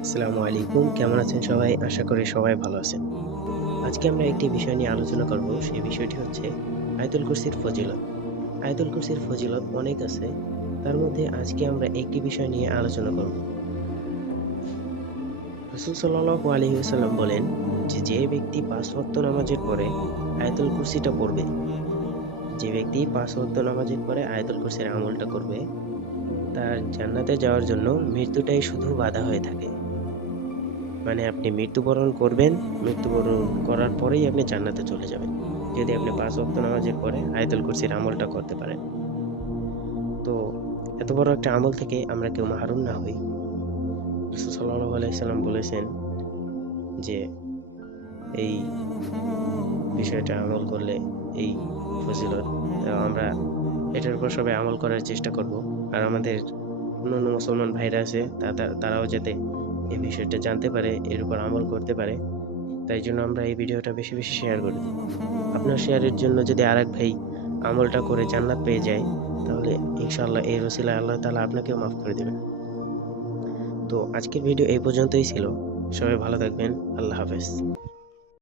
আসসালামু আলাইকুম। কেমন আছেন সবাই? আশা করি সবাই ভালো আছেন। আজকে আমরা একটি বিষয় নিয়ে আলোচনা করব। সেই বিষয়টি হচ্ছে আয়তুল কুরসির ফজিলত। আয়তুল কুরসির ফজিলত অনেক আছে। তার মধ্যে আজকে আমরা একটি বিষয় নিয়ে আলোচনা করব। রসুল সাল্লাহ আলহিহাল্লাম বলেন যে যে ব্যক্তি পাঁচ ওয়াক্ত নামাজের পরে আয়তুল কুরসিটা পড়বে, যে ব্যক্তি পাঁচ ওয়াক্ত নামাজের পরে আয়তুল কুরসির আমলটা করবে, তার জান্নাতে যাওয়ার জন্য মৃত্যুটাই শুধু বাধা হয়ে থাকে। মানে আপনি মৃত্যুবরণ করবেন, মৃত্যুবরণ করার পরেই আপনি জান্নাতে চলে যাবেন। যদি আপনি পাঁচ ওয়াক্ত নামাজের পরে আয়তুল কুরসির আমলটা করতে পারেন। তো এত বড় একটা আমল থেকে আমরা কেউ মাহরুম না হই। সাল্লাহ আলাইসাল্লাম বলেছেন যে, এই বিষয়টা আমল করলে এই ফজিলত আমরা এটার উপর সবাই আমল করার চেষ্টা করব। আর আমাদের অন্যান্য মুসলমান ভাইরা আছে তারাও যাতে এই বিষয়টা জানতে পারে, এর উপর আমল করতে পারে। তাই জন্য আমরা এই ভিডিওটা বেশি বেশি শেয়ার করি আপনার শেয়ারের জন্য যদি আরেক ভাই আমলটা করে জান্নাত পেয়ে যায়, তাহলে ইনশাআল্লাহ এই রসিলা আল্লাহ তালা আপনাকেও মাফ করে দেবেন। তো আজকের ভিডিও এই পর্যন্তই ছিল। সবাই ভালো থাকবেন। আল্লাহ হাফেজ।